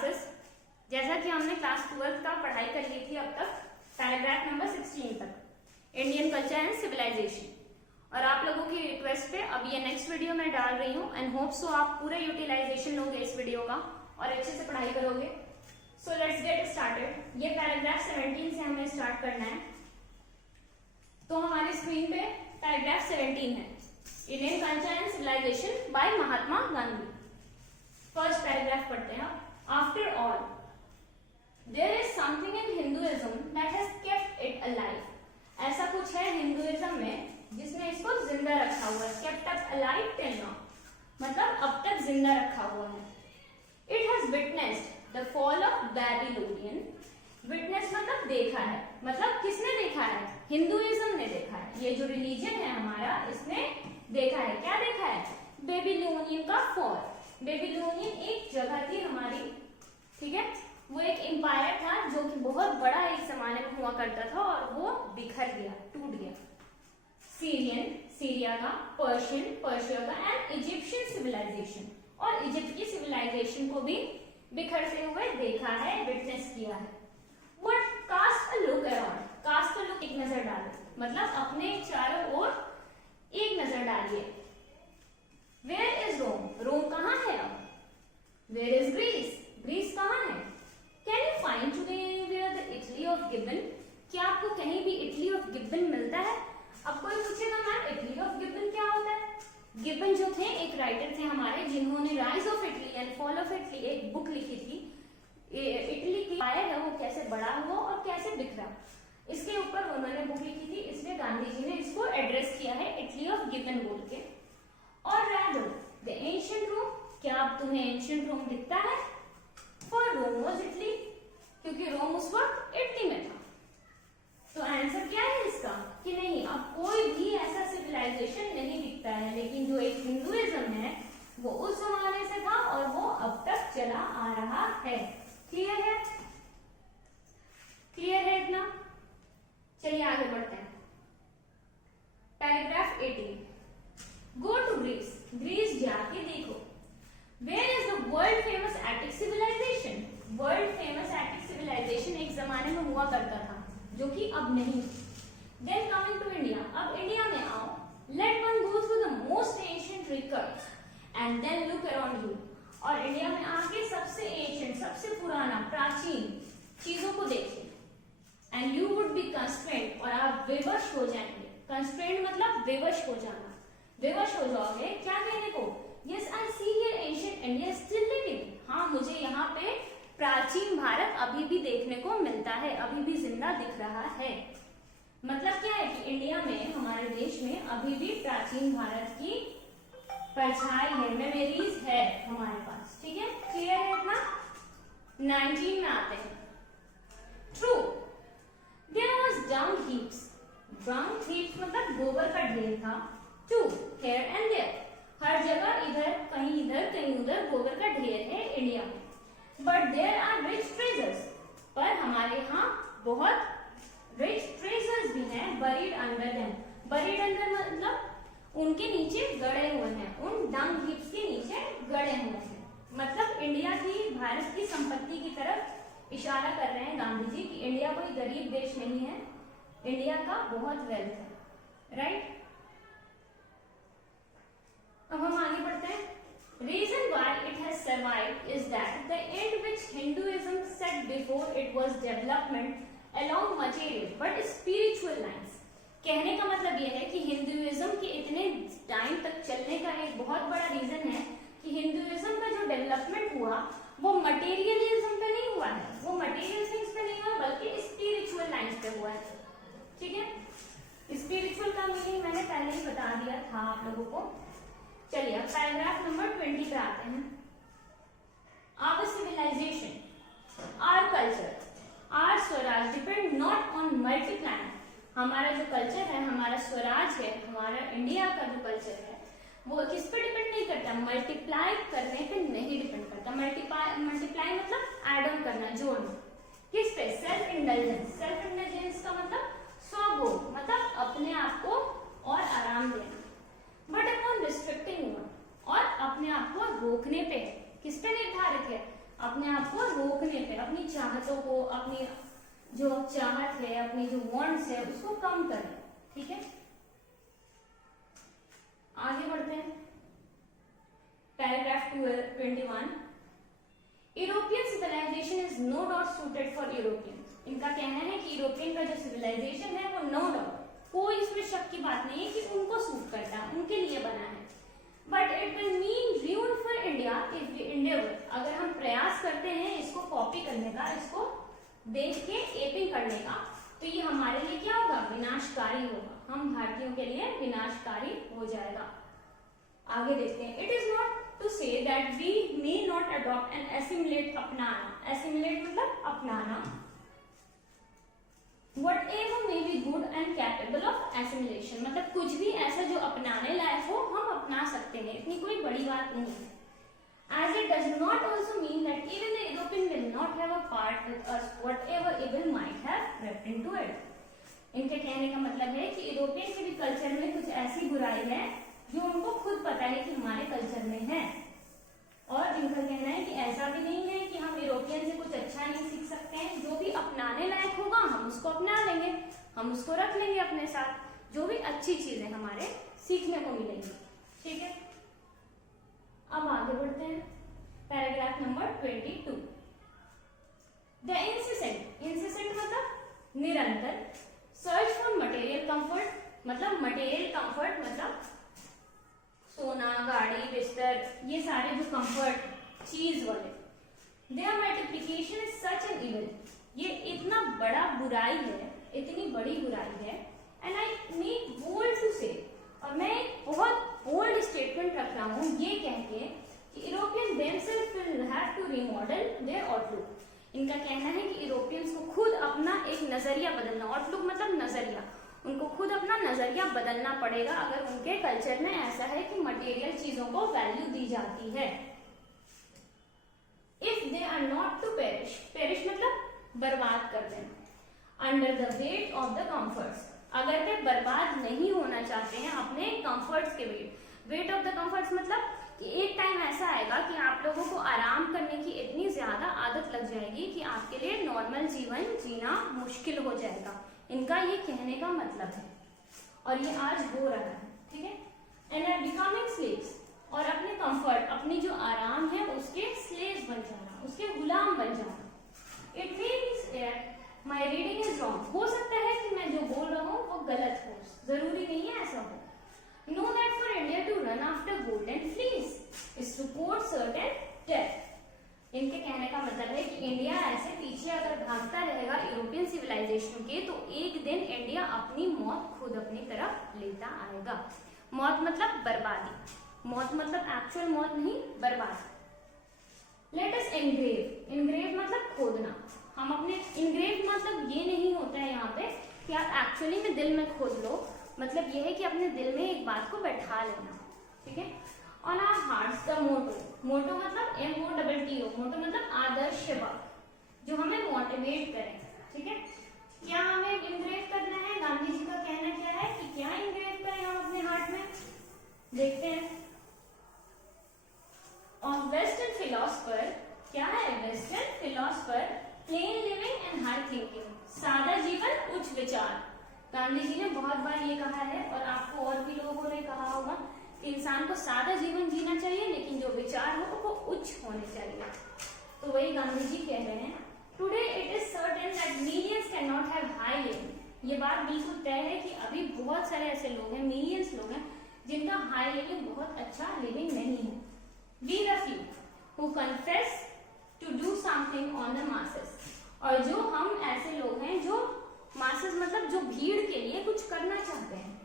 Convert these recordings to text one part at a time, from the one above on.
Classes. जैसा कि हमने क्लास 12 का पढ़ाई कर ली थी अब तक, पैराग्राफ नंबर 16 तक, इंडियन कल्चर एंड सिविलाइजेशन। और आप लोगों की रिक्वेस्ट पे अब ये नेक्स्ट वीडियो मैं डाल रही हूँ एंड होप सो आप पूरा यूटिलाइजेशन लोगे इस वीडियो का और अच्छे से पढ़ाई करोगे। So let's get started. ये पैराग्राफ 17 से हमें स्टार्ट करना है। तो हमारी स्क्रीन पे पैराग्राफ 17 है, Indian culture and civilisation by Mahatma Gandhi. First paragraph पढ़ते हैं। After all there is something in Hinduism that has kept it alive. ऐसा कुछ है हिंदुइज्म में जिसने इसको जिंदा रखा हुआ है। Kept up alive till now, मतलब अब तक जिंदा रखा हुआ है। It has witnessed the fall of Babylonian. Witness मतलब देखा है, मतलब किसने देखा है? हिंदुइज्म ने देखा है। ये जो रिलीजन है हमारा, इसने देखा है। क्या देखा है? बेबीलोनियन का फॉल। बेबीलोनियन एक जगह थी हमारी, ठीक है, वो एक एम्पायर था जो कि बहुत बड़ा एक जमाने में हुआ करता था और वो बिखर गया, टूट गया। सीरियन, सीरिया का, पर्शियन, पर्शिया का, एंड इजिप्शियन सिविलाइजेशन, और इजिप्ट की सिविलाइजेशन को भी बिखरते हुए देखा है, विटनेस किया है। What cast a look around? Cast a look, एक नजर डालो, मतलब अपने चारों ओर एक नजर डालिए। Where is Rome? रोम कहाँ है अब? Where is Greece? ग्रीस कहाँ है? Can you find today anywhere the Italy of Gibbon? क्या आपको कहीं भी इटली ऑफ गिब्बन मिलता है? अब कोई पूछेगा मैम इटली ऑफ गिब्बन क्या होता है? गिब्बन जो थे एक राइटर थे हमारे, जिन्होंने rise of Italy and fall of Italy एक बुक लिखी थी। इटली की आया है वो कैसे बड़ा हुआ और कैसे बिखरा, इसके ऊपर उन्होंने बुक लिखी थी। इसलिए गांधी जी ने इसको एड्रेस किया है इटली ऑफ गिब्बन बोल के। और रादर द एंशिएंट रोम, क्या अब तुम्हें एंशिएंट रोम दिखता है? फॉर रोम वाज इटली, क्योंकि रोम उस वक्त इटली में था। तो आंसर क्या है इसका कि नहीं, अब कोई भी ऐसा सिविलाइजेशन नहीं दिखता है। लेकिन जो एक हिंदुइज्म है वो उस जमाने से था और वो अब तक चला आ रहा है। क्लियर है? क्लियर है इतना? चलिए आगे बढ़ते हैं। Paragraph 18। Go to Greece. Greece जाके देखो। Where is the world famous Attic civilisation? World famous Attic civilisation एक जमाने में हुआ करता था जो कि अब नहीं। देन कमिंग टू इंडिया, अब इंडिया में आओ। Let one go through the most ancient records and then look around you. और इंडिया में आके सबसे एंशिएंट, सबसे पुराना, प्राचीन चीजों को देखिए। And you would be constraint, और आप विवश हो जाएंगे। कंस्ट्रेंट मतलब विवश हो जाना, विवश हो जाओगे। क्या कहने को? Yes I see here ancient India still living. हाँ, मुझे यहाँ पे प्राचीन भारत अभी भी देखने को मिलता है, अभी भी जिंदा दिख रहा है। मतलब क्या है कि इंडिया में, हमारे देश में अभी भी प्राचीन भारत की परछाई है, मेमोरीज है हमारे पास। ठीक है, क्लियर है इतना? 19 में आते हैं। True, there was dung heaps. Dung heaps मतलब गोबर का ढेर था। टू, हियर एंड देयर, हर जगह, इधर कहीं उधर गोबर का ढेर है इंडिया में। But there are rich treasures, पर हमारे यहाँ बहुत रिच ट्रेजर्स भी हैं। Buried under them, buried under मतलब उनके नीचे गड़े हुए हैं, उन डंग हीप्स के नीचे गड़े हुए हैं। मतलब इंडिया की, भारत की संपत्ति की तरफ इशारा कर रहे हैं गांधी जी कि इंडिया कोई गरीब देश नहीं है, इंडिया का बहुत वेल्थ है। राइट, अब हम आगे बढ़ते हैं। Reason why it has survived is that the end which Hinduism set before it was development along material but spiritual lines. कहने का मतलब यह है कि हिंदुइज्म के इतने टाइम तक चलने का एक बहुत बड़ा रीजन है कि हिंदुइज्म का जो डेवलपमेंट हुआ वो मटेरियलिज्म पे नहीं हुआ है, वो मटेरियल थिंग्स पे नहीं हुआ, बल्कि स्पिरिचुअल लाइंस पे हुआ है। ठीक है, स्पिरिचुअल का मीनिंग मैंने पहले ही बता दिया था आप लोगों को। चलिए अब पैराग्राफ नंबर 20 पे आते हैं। Our civilisation, our culture, our swaraj depend not on multiplying. हमारा जो कल्चर है, हमारा स्वराज है, हमारा इंडिया का जो कल्चर है, वो किस पे डिपेंड नहीं करता? मल्टीप्लाई करने पे नहीं डिपेंड करता। मल्टीप्लाई मतलब एड ऑन करना, जोड़ना। किस पे? Self indulgence. सेल्फ इंडल्जेंस का मतलब स्वभोग, मतलब अपने आप को और आराम देना। बट अपॉन रिस्ट्रिक्टिंग वन, और अपने आप को रोकने पे, किस पे निर्धारित है? अपने आप को रोकने पे, अपनी चाहतों को, अपनी जो चाहत है, अपनी जो वांट्स है उसको कम करें। ठीक है, आगे बढ़ते हैं। Paragraph 21, European civilisation is no doubt suited for European. इनका कहना है कि यूरोपियन का जो सिविलाइजेशन है वो नो डाउट, कोई इसमें शक की बात नहीं है कि उनको सूट करता है, उनके लिए बना है। But it will mean ruin for India if we endeavor, अगर हम प्रयास करते हैं इसको कॉपी करने का, इसको देख के एपिंग करने का, तो ये हमारे लिए क्या होगा, विनाशकारी होगा, हम भारतीयों के लिए विनाशकारी हो जाएगा। आगे देखते हैं। It is not to say that we may not adopt and assimilate, अपनाना, एसिमिलेट मतलब अपनाना, whatever may be good and capable of assimilation, मतलब कुछ भी ऐसा जो अपनाने लायक हो हम अपना सकते हैं, इतनी कोई बड़ी बात नहीं है। As it does not also mean that even the European will not have a part with us, whatever evil might have crept into it. इनके कहने का मतलब है कि यूरोपियन के भी कल्चर में कुछ ऐसी बुराई है जो उनको खुद पता है कि हमारे कल्चर में है, और इनका कहना है कि ऐसा भी नहीं है कि हम यूरोपियन से कुछ अच्छा नहीं सीख सकते हैं, जो भी अपनाने लायक होगा हम उसको अपना लेंगे, हम उसको रख लेंगे अपने साथ, जो भी अच्छी चीजें हमारे सीखने को मिलेंगी। ठीक है, अब आगे बढ़ते हैं। पैराग्राफ नंबर 22, द इंसिसेंट, इंसिसेंट मतलब निरंतर, सर्च फॉर मटेरियल कंफर्ट, मतलब मटेरियल कंफर्ट मतलब सोना, गाड़ी, बिस्तर, ये सारे जो कंफर्ट चीज वाले, their multiplication is such an evil, ये इतना बड़ा बुराई है, इतनी बड़ी बुराई है। And I need bold to say, और मैं एक बहुत बोल्ड स्टेटमेंट रख रहा हूँ ये कह के कि European themselves will have to remodel their outlook. इनका कहना है कि यूरोपियंस को खुद अपना एक नजरिया बदलना, आउटलुक मतलब नजरिया, उनको खुद अपना नजरिया बदलना पड़ेगा अगर उनके कल्चर में ऐसा है कि मटेरियल चीजों को वैल्यू दी जाती है। If they are not to perish, perish मतलब बर्बाद कर देना, under the weight of the comforts, अगर वे बर्बाद नहीं होना चाहते हैं अपने कंफर्ट्स के वेट ऑफ द कंफर्ट्स मतलब कि एक टाइम ऐसा आएगा कि आप लोगों को आराम करने की इतनी ज्यादा आदत लग जाएगी कि आपके लिए नॉर्मल जीवन जीना मुश्किल हो जाएगा, इनका ये कहने का मतलब है, और ये आज हो रहा है। ठीक है, एंड आर बिकमिंग स्लेव्स, और अपने कंफर्ट, अपनी जो आराम है उसके स्लेव्स बन जाना, उसके गुलाम बन जाना। It means that my reading is wrong, हो सकता है कि मैं जो बोल रहा हूँ वो गलत हो, जरूरी नहीं है ऐसा हो। Know that for India to run after golden fleece is to court certain death, इनके कहने का मतलब है कि इंडिया ऐसे पीछे अगर भागता रहेगा यूरोपियन सिविलाइजेशन के, तो एक दिन इंडिया अपनी मौत खुद अपनी तरफ लेता आएगा। मौत मतलब बर्बादी, मौत मतलब एक्चुअल मौत नहीं, बर्बाद। लेट अस एनग्रेव, एनग्रेव मतलब खोदना, हम अपने, इनग्रेव मतलब ये नहीं होता है यहाँ पे कि आप एक्चुअली में दिल में खोद लो, मतलब ये है कि अपने दिल में एक बात को बैठा लेना। ठीक है, on our hearts the motto, motto मतलब MOTTO, मोटो मतलब आदर्श बात जो हमें मोटिवेट करे। ठीक है, क्या हमें इनग्रेव करना है, गांधी जी का कहना क्या है कि क्या इनग्रेव करें हम अपने हार्ट में, देखते हैं। ऑफ वेस्टर्न फिलोसफर, क्या है western philosopher, plane living and high thinking, सादा जीवन उच्च विचार। गांधी जी ने बहुत बार ये कहा है, और आपको और भी लोगों ने कहा होगा कि इंसान को सादा जीवन जीना चाहिए, लेकिन जो विचार हो वो उच्च होने चाहिए। तो वही गांधी जी कह रहे हैं। Today it is certain that millions can not have high living, ये बात बिल्कुल तय है कि अभी बहुत सारे ऐसे लोग हैं, मिलियंस लोग हैं जिनका हाई लिविंग, बहुत अच्छा लिविंग नहीं है। We the few who confess to do something on the masses, और जो हम ऐसे लोग हैं जो मासेस मतलब जो भीड़ के लिए कुछ करना चाहते हैं।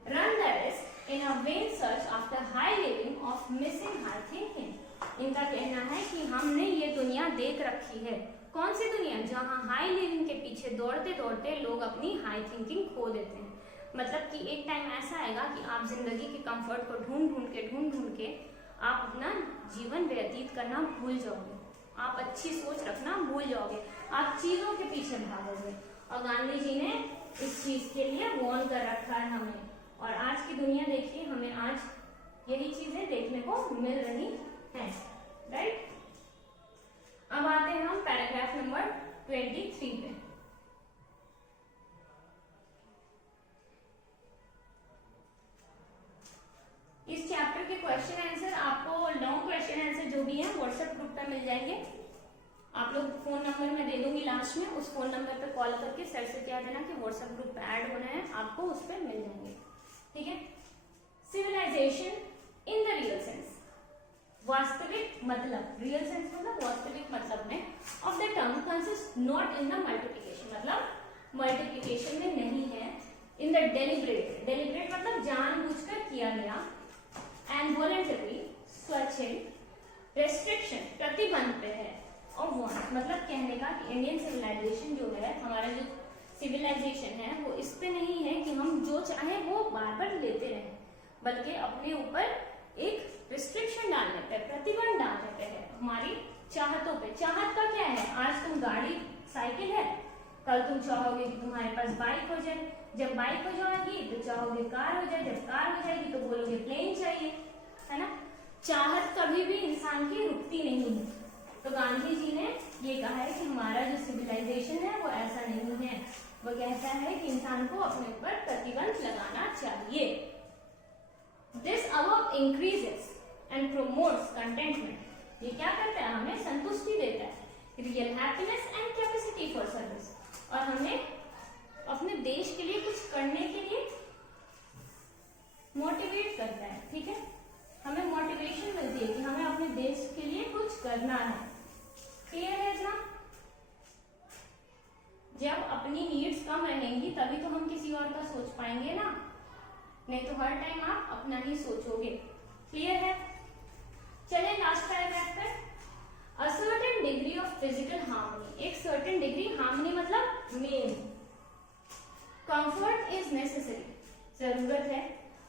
Run the race in a vain search after high living of missing high thinking, इनका कहना है कि हमने ये दुनिया देख रखी है, कौन सी दुनिया, जहाँ हाई लिविंग के पीछे दौड़ते दौड़ते लोग अपनी हाई थिंकिंग खो देते हैं। मतलब कि एक टाइम ऐसा आएगा कि आप जिंदगी के कंफर्ट को ढूंढ ढूंढ के आप अपना जीवन व्यतीत करना भूल जाओगे, आप अच्छी सोच रखना भूल जाओगे, आप चीजों के पीछे भागोगे। और गांधी जी ने इस चीज के लिए वार्न कर रखा है हमें, और आज की दुनिया देखिए, हमें आज यही चीजें देखने को मिल रही हैं, राइट। भी हैं व्हाट्सएप ग्रुप पे मिल जाएंगे। आप लोग फोन नंबर मैं दे दूंगी लास्ट में, उस फोन नंबर पे कॉल करके सर से कह देना कि व्हाट्सएप ग्रुप पे ऐड होना है, आपको उस पर मिल जाएंगे। ठीक है। Civilisation in the real sense, वास्तविक मतलब, रियल सेंस मतलब वास्तविक मतलब में, of the term consist not in the multiplication, मतलब मल्टीप्लिकेशन में नहीं है, इन द डेलिब्रेट, डेलिब्रेट मतलब जानबूझकर किया गया, एंड वॉलंटरी स्वैच्छिक, रेस्ट्रिक्शन प्रतिबंध पे है, और वांट मतलब कहने का कि इंडियन सिविलाइजेशन जो है, हमारा जो सिविलाइजेशन है वो इस पे नहीं है कि हम जो चाहे वो बार बार लेते रहें, बल्कि अपने ऊपर एक रिस्ट्रिक्शन डालने पे, प्रतिबंध डालने पे है, हमारी चाहतों पे। चाहत का क्या है, आज तुम गाड़ी साइकिल है, कल तुम चाहोगे कि तुम्हारे पास बाइक हो जाए, जब बाइक हो जाएगी तो चाहोगे कार हो जाए, जब कार हो जाएगी तो बोलोगे प्लेन चाहिए, है ना। चाहत कभी भी इंसान की रुकती नहीं है। तो गांधी जी ने ये कहा है कि हमारा जो सिविलाइजेशन है वो ऐसा नहीं है, वो कहता है कि इंसान को अपने ऊपर प्रतिबंध लगाना चाहिए। This above increases and promotes contentment, ये क्या करता है, हमें संतुष्टि देता है, real happiness and capacity for service, और हमें अपने देश के लिए कुछ करने के लिए मोटिवेट करता है। ठीक है, हमें मोटिवेशन मिलती है कि हमें अपने देश के लिए कुछ करना है। क्लियर है इतना? जब अपनी नीड्स कम रहेंगी तभी तो हम किसी और का सोच पाएंगे ना, नहीं तो हर टाइम आप अपना ही सोचोगे। क्लियर है? चलें लास्ट पैराग्राफ पे। A certain degree of physical harmony, एक certain degree, harmony मतलब मेल, comfort is necessary, जरूरत है।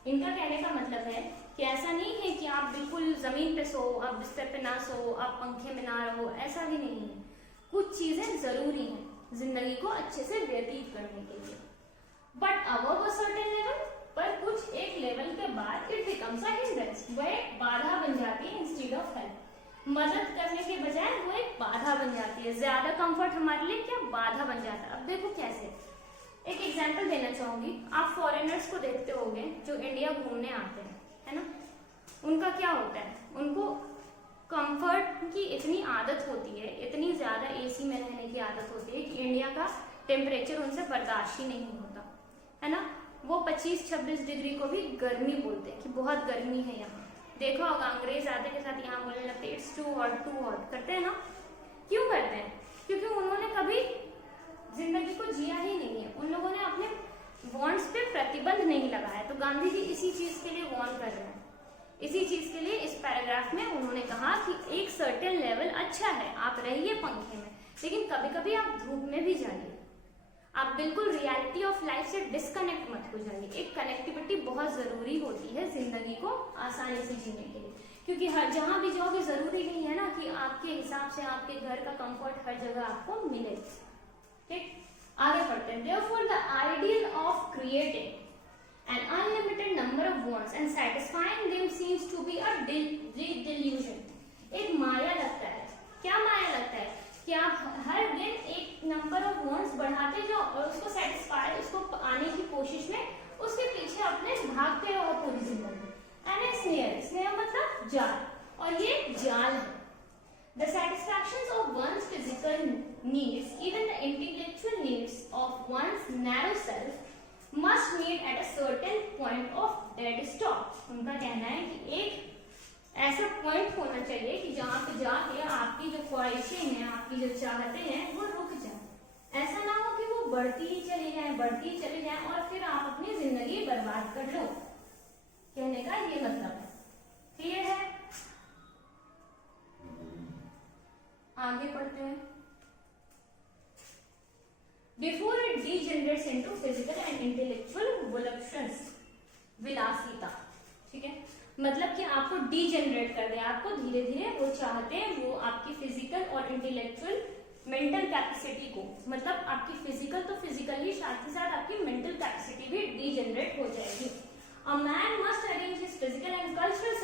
इनका कहने का मतलब है कि ऐसा नहीं है कि आप बिल्कुल जमीन पे सो, आप बिस्तर पे ना सो, आप पंखे में ना रहो, ऐसा भी नहीं है। कुछ चीजें जरूरी हैं जिंदगी को अच्छे से व्यतीत करने के लिए, but above a certain level, पर कुछ एक लेवल के बाद इट बिकम्स अ हिंड्रेंस, वह एक बाधा बन जाती है इंस्टेड ऑफ हेल्प, मदद करने के बजाय वो एक बाधा बन जाती है। ज्यादा कंफर्ट हमारे लिए क्या बाधा बन जाता है। अब देखो कैसे, एक एग्जांपल देना चाहूंगी। आप फॉरेनर्स को देखते होंगे जो इंडिया घूमने आते हैं, है ना, उनका क्या होता है, उनको कंफर्ट की इतनी आदत होती है, इतनी ज्यादा एसी में रहने की आदत होती है कि इंडिया का टेम्परेचर उनसे बर्दाश्त ही नहीं होता, है ना। वो 25-26 डिग्री को भी गर्मी बोलते हैं कि बहुत गर्मी है यहाँ। देखो होगा अंग्रेज आते के साथ यहाँ बोलने लगते इट्स टू हॉट करते हैं ना। क्यों करते हैं? क्योंकि उन्होंने कभी जिंदगी को जिया ही नहीं है, उन लोगों ने अपने वॉन्ट्स पे प्रतिबंध नहीं लगाया। तो गांधी जी इसी चीज के लिए वॉर्न कर रहे हैं, इसी चीज के लिए इस पैराग्राफ में उन्होंने कहा कि एक सर्टेन लेवल अच्छा है, आप रहिए पंखे में, लेकिन कभी कभी आप धूप में भी जाइए, आप बिल्कुल रियलिटी ऑफ लाइफ से डिस्कनेक्ट मत हो जाइए। एक कनेक्टिविटी बहुत जरूरी होती है जिंदगी को आसानी से जीने के लिए, क्योंकि हर जहां भी जाओगे जरूरी नहीं है ना कि आपके हिसाब से आपके घर का कंफर्ट हर जगह आपको मिले। ठीक, आगे पढ़ते हैं। Therefore, the ideal of creating an unlimited number of wants and satisfying them seems to be a delusion. एक माया लगता है। क्या माया लगता है? कि आप हर दिन एक नंबर ऑफ वॉन्ट्स बढ़ाते जाओ और उसको सेटिस्फाई, उसको पाने की कोशिश में उसके पीछे अपने भागते रहो पूरी जिंदगी। एंड स्नेह मतलब जाल, और ये जाल है। The satisfactions of one's physical needs, even the intellectual needs of one's narrow self, must meet at a certain point of dead stop. उनका कहना है कि एक ऐसा पॉइंट होना चाहिए कि जहाँ पे जाके आपकी जो ख्वाहिशें हैं, आपकी जो चाहते हैं वो रुक जाए। ऐसा ना हो कि वो बढ़ती ही चली जाए और फिर आप अपनी जिंदगी बर्बाद कर लो। कहने का ये मतलब है। क्लियर है? आगे पढ़ते हैं। Before it degenerates into physical and intellectual voluptuousness, विलासिता। ठीक है, मतलब कि आपको डीजेनरेट कर दे, आपको धीरे धीरे वो चाहते हैं वो आपकी फिजिकल और इंटेलेक्चुअल मेंटल कैपेसिटी को, मतलब आपकी फिजिकल तो फिजिकली साथ ही साथ आपकी मेंटल कैपेसिटी भी डीजेनरेट हो जाएगी। A man must arrange his physical and cultural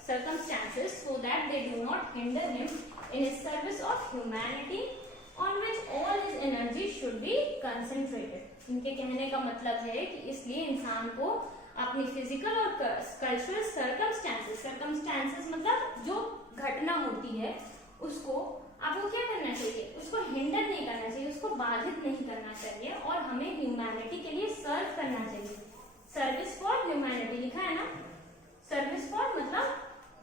circumstances so that they do not hinder him in his service of humanity on which all his energy should be concentrated। इनके कहने का मतलब है कि इसलिए इंसान को अपनी फिजिकल और कल्चरल सर्कमस्टेंसेस मतलब जो घटना होती है उसको आपको क्या करना चाहिए, उसको हिंडर नहीं करना चाहिए, उसको बाधित नहीं करना चाहिए और हमें ह्यूमैनिटी के लिए सर्व करना चाहिए। सर्विस फॉर ह्यूमैनिटी लिखा है ना, सर्विस फॉर मतलब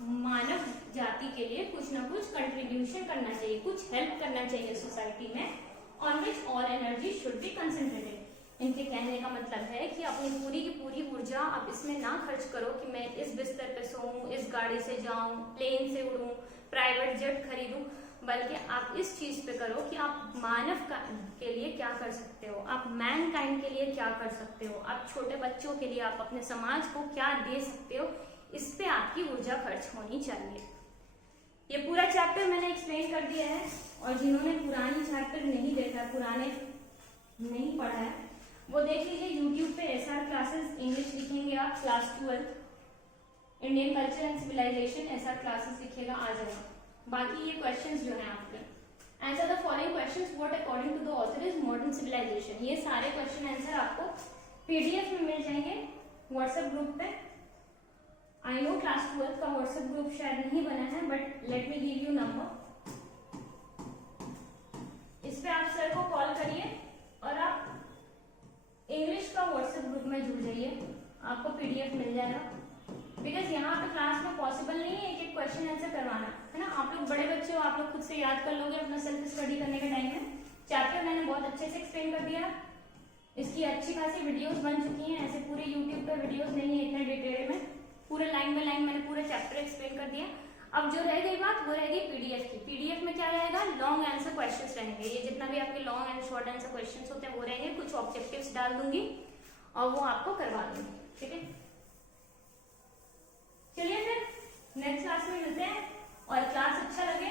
मानव जाति के लिए कुछ ना कुछ कंट्रीब्यूशन करना चाहिए, कुछ हेल्प करना चाहिए सोसाइटी में, on which all energy should be concentrated. इनके कहने का मतलब है कि अपनी पूरी की पूरी ऊर्जा आप इसमें ना खर्च करो कि मैं इस बिस्तर पे सोऊं, इस गाड़ी से जाऊं, प्लेन से उड़ूं, प्राइवेट जेट खरीदूं, बल्कि आप इस चीज पे करो कि आप मानव के लिए क्या कर सकते हो, आप मैन काइंड के लिए क्या कर सकते हो, आप छोटे बच्चों के लिए, आप अपने समाज को क्या दे सकते हो, इस पे आपकी ऊर्जा खर्च होनी चाहिए। ये पूरा चैप्टर मैंने एक्सप्लेन कर दिया है और जिन्होंने पुरानी चैप्टर नहीं देखा, पुराने नहीं पढ़ा है, वो देख लीजिए यूट्यूब पे SR क्लासेस इंग्लिश लिखेंगे आप, class 12 Indian culture and civilisation SR classes लिखेगा, आ जाएगा। बाकी ये क्वेश्चंस जो हैं आपके, answer the following questions what according to the author is modern civilisation. ये सारे क्वेश्चन आंसर आपको PDF में मिल जाएंगे व्हाट्सएप ग्रुप पे। आई नो क्लास 12 का व्हाट्सएप ग्रुप शायद नहीं बना है, but let me give you number. इस पे आप सर को कॉल करिए और आप इंग्लिश का व्हाट्सएप ग्रुप में जुड़ जाइए, आपको PDF मिल जाएगा। बिकॉज यहाँ पे क्लास में पॉसिबल नहीं है एक एक क्वेश्चन आंसर करवाना, है ना। आप लोग बड़े बच्चे हो, आप लोग खुद से याद कर लोगे अपना सेल्फ स्टडी करने के टाइम में। चैप्टर मैंने बहुत अच्छे से एक्सप्लेन कर दिया, इसकी अच्छी खासी वीडियोस बन चुकी हैं, ऐसे पूरे यूट्यूब पे वीडियोस नहीं है इतने डिटेल में, पूरे लाइन बाय लाइन मैंने पूरे चैप्टर एक्सप्लेन कर दिया। अब जो रह गई बात वो रहेगी PDF की। PDF में क्या रहेगा, लॉन्ग आंसर क्वेश्चंस रहेंगे, ये जितना भी आपके long and short answer questions होते हैं वो रहेंगे, कुछ ऑब्जेक्टिव्स डाल दूंगी और वो आपको करवा दूंगी, ठीक है। चलिए फिर नेक्स्ट क्लास में मिलते हैं, और क्लास अच्छा लगे,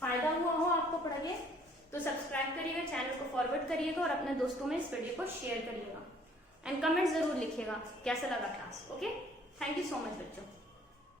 फायदा हुआ हो आपको पढ़ के, तो सब्सक्राइब करिएगा, चैनल को फॉरवर्ड करिएगा और अपने दोस्तों में इस वीडियो को शेयर करिएगा एंड कमेंट जरूर लिखिएगा कैसा लगा class. Okay, thank you so much बच्चों।